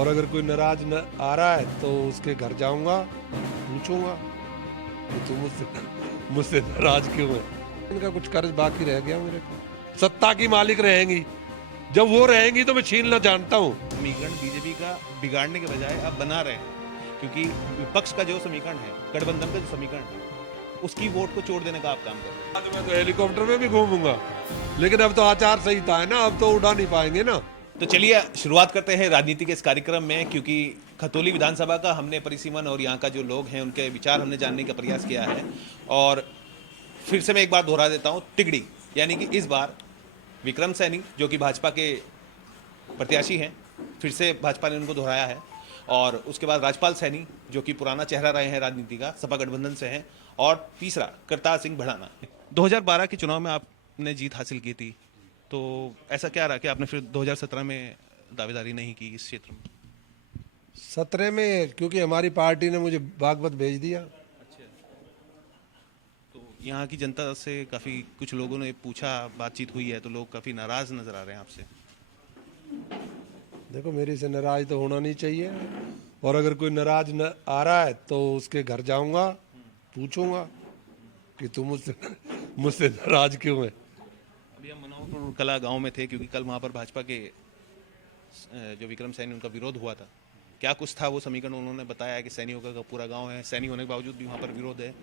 और अगर कोई नाराज न आ रहा है तो उसके घर जाऊंगा, पूछूंगा कि तुम मुझसे मुझसे नाराज क्यों है। इनका कुछ कर्ज बाकी रह गया मेरे को। सत्ता की मालिक रहेंगी, जब वो रहेंगी तो मैं छीनना जानता हूँ। समीकरण बीजेपी का बिगाड़ने के बजाय अब बना रहे हैं, क्योंकि विपक्ष का जो समीकरण है, गठबंधन का जो समीकरण है, उसकी वोट को चोट देने का आप काम कर रहे हैं। आज मैं तो हेलीकॉप्टर में भी घूमूंगा, लेकिन अब तो आचार संहिता है ना, अब तो उड़ा नहीं पाएंगे ना। तो चलिए शुरुआत करते हैं राजनीति के इस कार्यक्रम में, क्योंकि खतौली विधानसभा का हमने परिसीमन और यहाँ का जो लोग हैं उनके विचार हमने जानने का प्रयास किया है। और फिर से मैं एक बार दोहरा देता हूँ, तिगड़ी यानी कि इस बार विक्रम सैनी जो कि भाजपा के प्रत्याशी हैं, फिर से भाजपा ने उनको दोहराया है। और उसके बाद राजपाल सैनी जो कि पुराना चेहरा रहे हैं राजनीति का, सपा गठबंधन से हैं। और तीसरा करतार सिंह भड़ाना। 2012 के चुनाव में आपने जीत हासिल की थी, तो ऐसा क्या रहा कि आपने फिर 2017 में दावेदारी नहीं की इस क्षेत्र में? 17 में क्योंकि हमारी पार्टी ने मुझे बागपत भेज दिया। अच्छा, तो यहाँ की जनता से काफ़ी कुछ लोगों ने पूछा, बातचीत हुई है, तो लोग काफ़ी नाराज़ नज़र आ रहे हैं आपसे। देखो, मेरे से नाराज तो होना नहीं चाहिए, और अगर कोई नाराज न आ रहा है तो उसके घर जाऊंगा, पूछूंगा कि तुम मुझसे मुझसे नाराज क्यों है। अभी हम मनोहरपुर कला गांव में थे, क्योंकि कल वहाँ पर भाजपा के जो विक्रम सैनी उनका विरोध हुआ था। क्या कुछ था वो समीकरण? उन्होंने बताया कि सैनियों का पूरा गांव है, सैनी होने के बावजूद भी वहाँ पर विरोध है।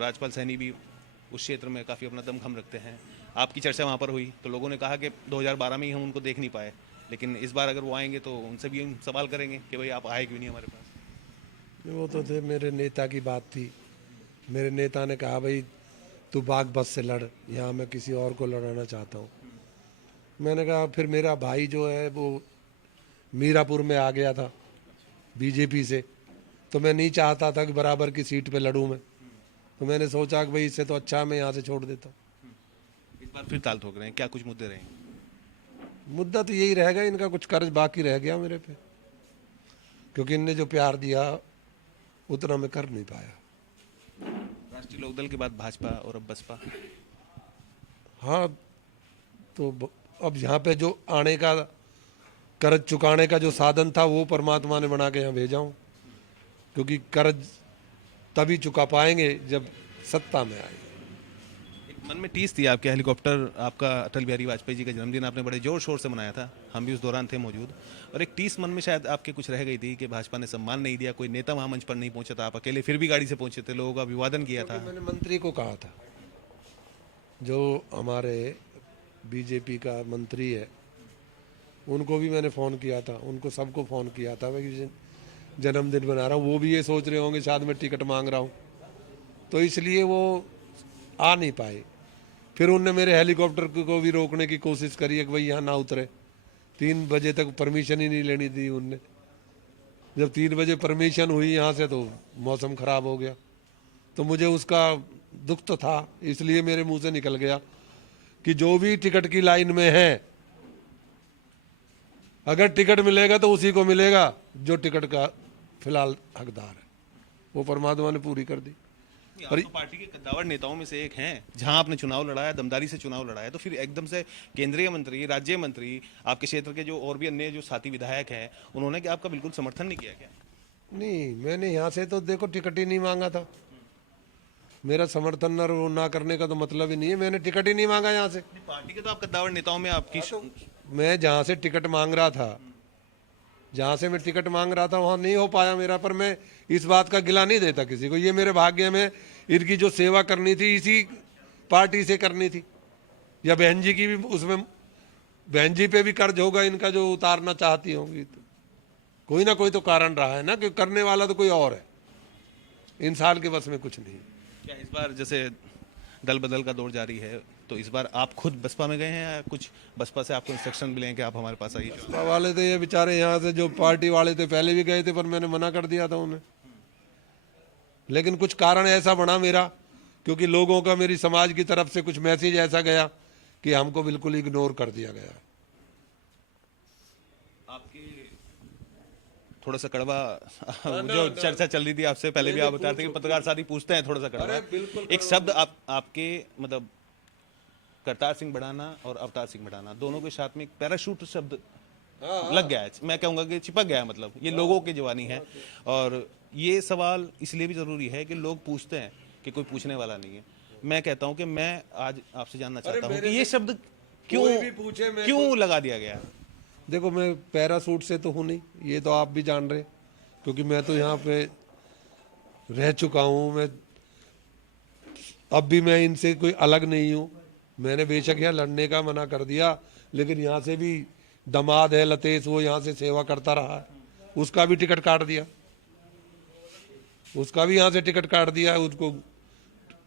राजपाल सैनी भी उस क्षेत्र में काफ़ी अपना दमखम रखते हैं। आपकी चर्चा वहाँ पर हुई तो लोगों ने कहा कि 2012 में ही हम उनको देख नहीं पाए, लेकिन इस बार अगर वो आएंगे तो उनसे भी हम सवाल करेंगे कि भाई आप आए क्यों नहीं हमारे पास। वो तो थे, मेरे नेता की बात थी। मेरे नेता ने कहा भाई तू बागपत से लड़, यहाँ मैं किसी और को लड़ाना चाहता हूँ। मैंने कहा फिर मेरा भाई जो है वो मीरापुर में आ गया था बीजेपी से, तो मैं नहीं चाहता था कि बराबर की सीट पे लड़ूं मैं। तो मैंने सोचा कि भाई इससे तो अच्छा मैं यहाँ से छोड़ देता हूँ। इस बार फिर ताल ठोक रहे हैं, क्या कुछ मुद्दे रहेंगे? मुद्दा तो यही रहेगा, इनका कुछ कर्ज बाकी रह गया मेरे पे, क्योंकि इनने जो प्यार दिया उतना मैं कर नहीं पाया। राष्ट्रीय लोकदल के बाद भाजपा और अब बसपा। हाँ, तो अब यहाँ पे जो आने का, कर्ज चुकाने का जो साधन था वो परमात्मा ने बना के यहाँ भेजा हूँ, क्योंकि कर्ज तभी चुका पाएंगे जब सत्ता में आए। एक मन में टीस थी आपके, हेलीकॉप्टर आपका अटल बिहारी वाजपेयी जी का जन्मदिन आपने बड़े जोर शोर से मनाया था, हम भी उस दौरान थे मौजूद। और एक टीस मन में शायद आपके कुछ रह गई थी कि भाजपा ने सम्मान नहीं दिया, कोई नेता वहाँ मंच पर नहीं पहुंचा था, आप अकेले फिर भी गाड़ी से पहुंचे थे, लोगों का अभिवादन किया था। मैंने मंत्री को कहा था, जो हमारे बीजेपी का मंत्री है उनको भी मैंने फ़ोन किया था, उनको सबको फ़ोन किया था भाई जन्मदिन मना रहा हूँ। वो भी ये सोच रहे होंगे शायद मैं टिकट मांग रहा हूँ, तो इसलिए वो आ नहीं पाए। फिर उनने मेरे हेलीकॉप्टर को भी रोकने की कोशिश करी है कि भाई यहाँ ना उतरे। 3 बजे तक परमिशन ही नहीं लेनी दी उनने। जब 3 बजे परमिशन हुई यहाँ से तो मौसम ख़राब हो गया, तो मुझे उसका दुख तो था, इसलिए मेरे मुंह से निकल गया कि जो भी टिकट की लाइन में है, अगर टिकट मिलेगा तो उसी को मिलेगा जो टिकट का फिलहाल हकदार है। वो परमात्मा ने पूरी कर दी। आप तो पार्टी के कद्दावर नेताओं में से एक हैं, जहां आपने चुनाव लड़ाया, दमदारी से चुनाव लड़ाया, तो फिर एकदम से केंद्रीय मंत्री, राज्य मंत्री, आपके क्षेत्र के जो और भी अन्य जो साथी विधायक हैं, उन्होंने क्या आपका बिल्कुल समर्थन नहीं किया क्या? नहीं, मैंने यहाँ से तो देखो टिकट ही नहीं मांगा था। मेरा समर्थन ना करने का तो मतलब ही नहीं है, मैंने टिकट ही नहीं मांगा यहाँ से। पार्टी के तो आप कद्दावर नेताओं में आपकी मैं जहाँ से टिकट मांग रहा था, जहाँ से मैं टिकट मांग रहा था वहाँ नहीं हो पाया मेरा, पर मैं इस बात का गिला नहीं देता किसी को। ये मेरे भाग्य में, इनकी जो सेवा करनी थी इसी पार्टी से करनी थी। या बहन जी की भी उसमें, बहन जी पे भी कर्ज होगा इनका जो उतारना चाहती होंगी, तो कोई ना कोई तो कारण रहा है ना, कि करने वाला तो कोई और है। इन साल के बस में कुछ नहीं। क्या इस बार जैसे दल बदल का दौर जारी है, तो इस बार आप खुद बसपा में गए हैं या कुछ बसपा से आपको इंस्ट्रक्शन मिले हैं कि आप हमारे पास आइए? बसपा वाले तो ये बेचारे यहाँ से जो पार्टी वाले थे पहले भी गए थे, पर मैंने मना कर दिया था उन्हें। लेकिन कुछ कारण ऐसा बना मेरा, क्योंकि लोगों का मेरी समाज की तरफ से कुछ मैसेज ऐसा गया कि हमको बिल्कुल इग्नोर कर दिया गया। आपके थोड़ा सा कड़वा जो चर्चा चल रही थी आपसे पहले भी, आप बता रहे थे कि पत्रकार साथी पूछते हैं थोड़ा सा कड़वा। एक शब्द आपके मतलब करतार सिंह भड़ाना और अवतार सिंह भड़ाना दोनों के साथ में एक पैराशूट शब्द लग गया है, मैं कहूँगा कि चिपक गया है, मतलब ये लोगों की जवानी है। और ये सवाल इसलिए भी ज़रूरी है कि लोग पूछते हैं कि कोई पूछने वाला नहीं है। मैं कहता हूँ कि मैं आज आपसे जानना चाहता हूँ कि ये शब्द कोई भी पूछे मैं क्यों लगा दिया गया। देखो, मैं पैरासूट से तो हूँ नहीं, ये तो आप भी जान रहे, क्योंकि मैं तो यहाँ पे रह चुका हूँ। मैं अब भी मैं इनसे कोई अलग नहीं हूँ। मैंने बेशक यहाँ लड़ने का मना कर दिया, लेकिन यहाँ से भी दामाद है लतेश, वो यहाँ से सेवा करता रहा है, उसका भी टिकट काट दिया, उसका भी यहाँ से टिकट काट दिया, उसको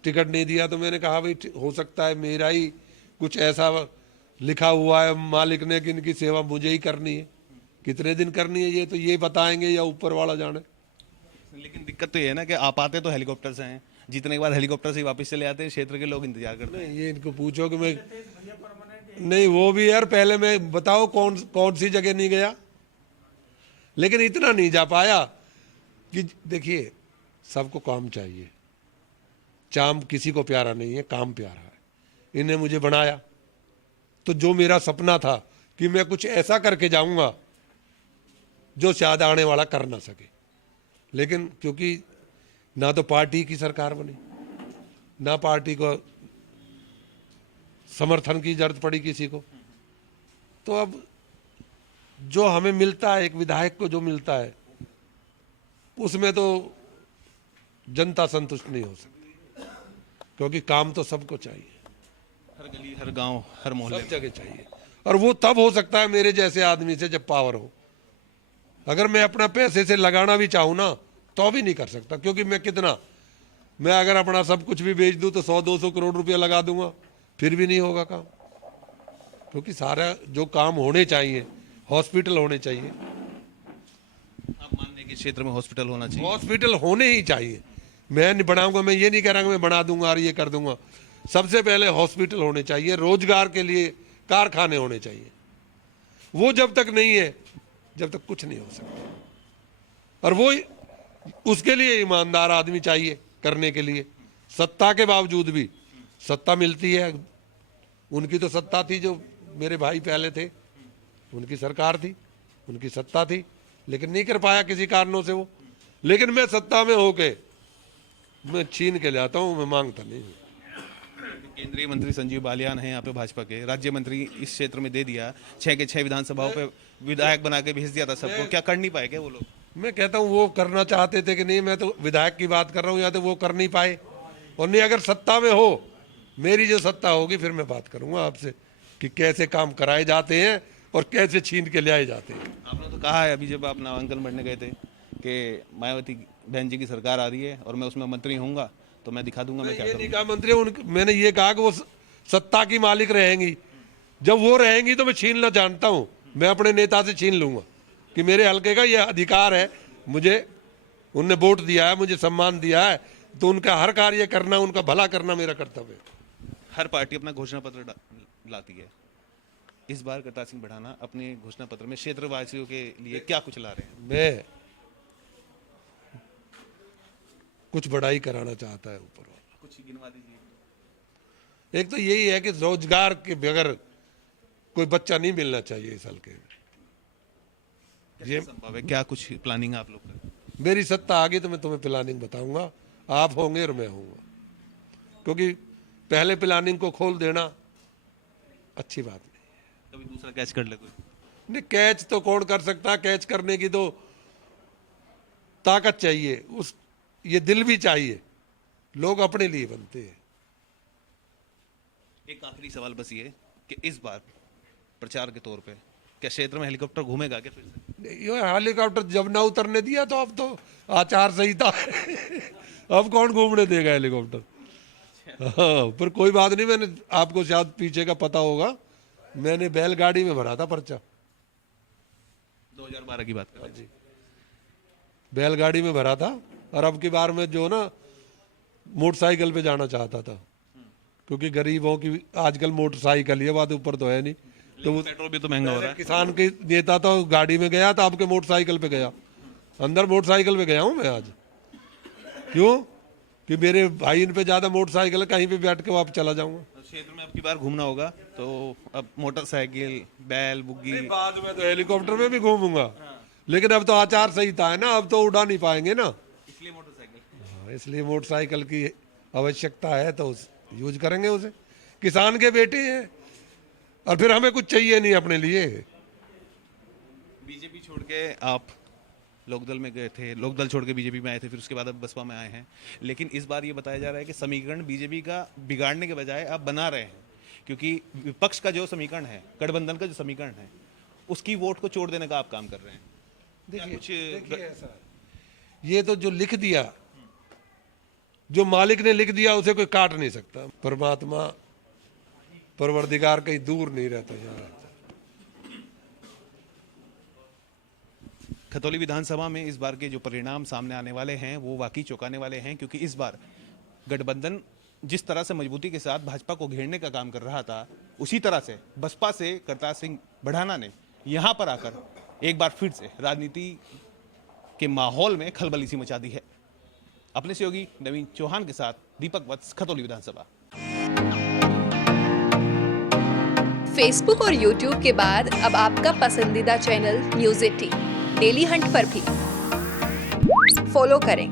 टिकट नहीं दिया। तो मैंने कहा भाई हो सकता है मेरा ही कुछ ऐसा लिखा हुआ है मालिक ने कि इनकी सेवा मुझे ही करनी है। कितने दिन करनी है ये तो ये बताएंगे या ऊपर वाला जाने। लेकिन दिक्कत तो ये है ना कि आप आते तो हेलीकॉप्टर से हैं, जीतने के बाद हेलीकॉप्टर से ही वापस चले आते हैं, क्षेत्र के लोग इंतजार करते हैं। नहीं, ये इनको पूछो कि मैं नहीं, वो भी यार पहले मैं बताओ कौन सी जगह नहीं गया, लेकिन इतना नहीं जा पाया कि देखिए सबको काम चाहिए, चाम किसी को प्यारा नहीं है, काम प्यारा है। इन्हें मुझे बनाया तो जो मेरा सपना था कि मैं कुछ ऐसा करके जाऊंगा जो शायद आने वाला कर ना सके, लेकिन क्योंकि ना तो पार्टी की सरकार बनी, ना पार्टी को समर्थन की जरूरत पड़ी किसी को, तो अब जो हमें मिलता है, एक विधायक को जो मिलता है, उसमें तो जनता संतुष्ट नहीं हो सकती, क्योंकि काम तो सबको चाहिए, हर गली, हर गांव, हर मोहल्ले सब जगह चाहिए। और वो तब हो सकता है मेरे जैसे आदमी से जब पावर हो। अगर मैं अपना पैसे से लगाना भी चाहूँ ना तो भी नहीं कर सकता, क्योंकि मैं अगर अपना सब कुछ भी बेच दूं तो 100-200 करोड़ रुपया लगा दूंगा, फिर भी नहीं होगा काम। क्योंकि सारा जो काम होने चाहिए, हॉस्पिटल होने चाहिए, आप मान लें कि क्षेत्र में हॉस्पिटल होना चाहिए। हॉस्पिटल होने ही चाहिए। मैं नहीं बनाऊंगा, मैं ये नहीं कह रहा कि मैं बना दूंगा और ये कर दूंगा। सबसे पहले हॉस्पिटल होने चाहिए, रोजगार के लिए कारखाने होने चाहिए। वो जब तक नहीं है, जब तक कुछ नहीं हो सकता। और वो उसके लिए ईमानदार आदमी चाहिए करने के लिए। सत्ता के बावजूद भी सत्ता मिलती है, उनकी तो सत्ता थी, जो मेरे भाई पहले थे उनकी सरकार थी, उनकी सत्ता थी, लेकिन नहीं कर पाया किसी कारणों से वो। लेकिन मैं सत्ता में होके मैं छीन के लाता हूँ, मैं मांगता नहीं हूँ। केंद्रीय मंत्री संजीव बालियान हैं यहाँ पे भाजपा के, राज्य मंत्री इस क्षेत्र में दे दिया, 6 के 6 विधानसभाओं पे विधायक बना के भेज दिया था सबको, क्या कर नहीं पाए क्या वो लोग? मैं कहता हूँ वो करना चाहते थे कि नहीं, मैं तो विधायक की बात कर रहा हूँ, या तो वो कर नहीं पाए, और नहीं अगर सत्ता में हो, मेरी जो सत्ता होगी, फिर मैं बात करूंगा आपसे कि कैसे काम कराए जाते हैं और कैसे छीन के ले आए जाते हैं। आपने तो कहा है अभी जब आप नामांकन भरने गए थे कि मायावती बहन जी की सरकार आ रही है और मैं उसमें मंत्री होऊंगा तो मैं दिखा दूंगा मैं क्या ये करूंगा। नहीं कहा मंत्री, मैंने ये कहा कि वो सत्ता की मालिक रहेंगी, जब वो रहेंगी तो मैं छीनना जानता हूँ, मैं अपने नेता से छीन लूंगा कि मेरे हल्के का ये अधिकार है, मुझे उनने वोट दिया है, मुझे सम्मान दिया है, तो उनका हर कार्य करना, उनका भला करना मेरा कर्तव्य है। हर पार्टी अपना घोषणा पत्र लाती है, इस बार करतार सिंह बढ़ाना अपने घोषणा पत्र में क्षेत्रवासियों के लिए क्या कुछ ला रहे हैं? मैं कुछ बड़ाई कराना चाहता है ऊपर वाला। कुछ गिनवा दीजिए। एक तो यही है कि रोजगार के बगैर कोई बच्चा नहीं मिलना चाहिए इस हल्के में। ये संभव है क्या? कुछ प्लानिंग आप लोग करें? मेरी सत्ता आ गई तो मैं तुम्हें प्लानिंग बताऊंगा, आप होंगे और मैं होऊंगा, क्योंकि पहले प्लानिंग को खोल देना अच्छी बात नहीं है। कभी दूसरा कैच कर ले कोई? नहीं, कैच तो कौन कर सकता है, कैच करने की तो ताकत चाहिए, ये दिल भी चाहिए, लोग अपने लिए बनते हैं। एक आखिरी सवाल बस ये कि इस बार प्रचार के तौर पे क्या क्षेत्र में हेलीकॉप्टर घूमेगा क्या फिर से? ये हेलीकॉप्टर जब ना उतरने दिया तो अब तो आचार संहिता है अब कौन घूमने देगा हेलीकॉप्टर। हाँ, पर कोई बात नहीं, मैंने आपको शायद पीछे का पता होगा, मैंने बैलगाड़ी में भरा था पर्चा, 2012 की बात कर रहे हैं। बैलगाड़ी में भरा था, और अब की बार मैं जो ना मोटरसाइकिल पे जाना चाहता था, क्योंकि गरीबों की आजकल मोटरसाइकिल ये बात ऊपर तो है नहीं, तो वो पेट्रोल भी तो महंगा हो रहा है। किसान के नेता तो गाड़ी में गया था, आपके मोटरसाइकिल पे गया, अंदर मोटरसाइकिल पे गया हूं मैं आज। क्यों? कि मेरे भाई इन पे ज्यादा मोटरसाइकिल है, कहीं पे बैठ के वापस चला जाऊंगा। क्षेत्र में अब की बार घूमना होगा तो अब मोटरसाइकिल, बैल, बुग्गी। बाद में तो हेलीकॉप्टर में भी घूमूंगा, लेकिन अब तो आचार संहिता है ना, अब तो उड़ा नहीं पाएंगे ना। इसलिए मोटरसाइकिल। हाँ, इसलिए मोटरसाइकिल की आवश्यकता है तो यूज करेंगे उसे। किसान के बेटे हैं और फिर हमें कुछ चाहिए नहीं अपने लिए। बीजेपी छोड़ के आप लोकदल में गए थे, लोकदल छोड़ के बीजेपी में आए थे, फिर उसके बाद अब बसपा में आए हैं। लेकिन इस बार ये बताया जा रहा है कि समीकरण बीजेपी का बिगाड़ने के बजाय आप बना रहे हैं, क्योंकि विपक्ष का जो समीकरण है, गठबंधन का जो समीकरण है, उसकी वोट को छोड़ देने का आप काम कर रहे हैं। देखिए ऐसा है, ये तो जो लिख दिया, जो मालिक ने लिख दिया उसे कोई काट नहीं सकता। परमात्मा परवरदिगार कहीं दूर नहीं रहता, यहाँ रहता। खतौली विधानसभा में इस बार के जो परिणाम सामने आने वाले हैं वो वाकई चौंकाने वाले हैं, क्योंकि इस बार गठबंधन जिस तरह से मजबूती के साथ भाजपा को घेरने का काम कर रहा था, उसी तरह से बसपा से करतार सिंह बढ़ाना ने यहां पर आकर एक बार फिर से राजनीति के माहौल में खलबली सी मचा दी है। अपने सहयोगी नवीन चौहान के साथ दीपक वत्स, खतौली विधानसभा। फेसबुक और यूट्यूब के बाद अब आपका पसंदीदा चैनल न्यूज़ 18 डेली हंट पर भी फॉलो करें।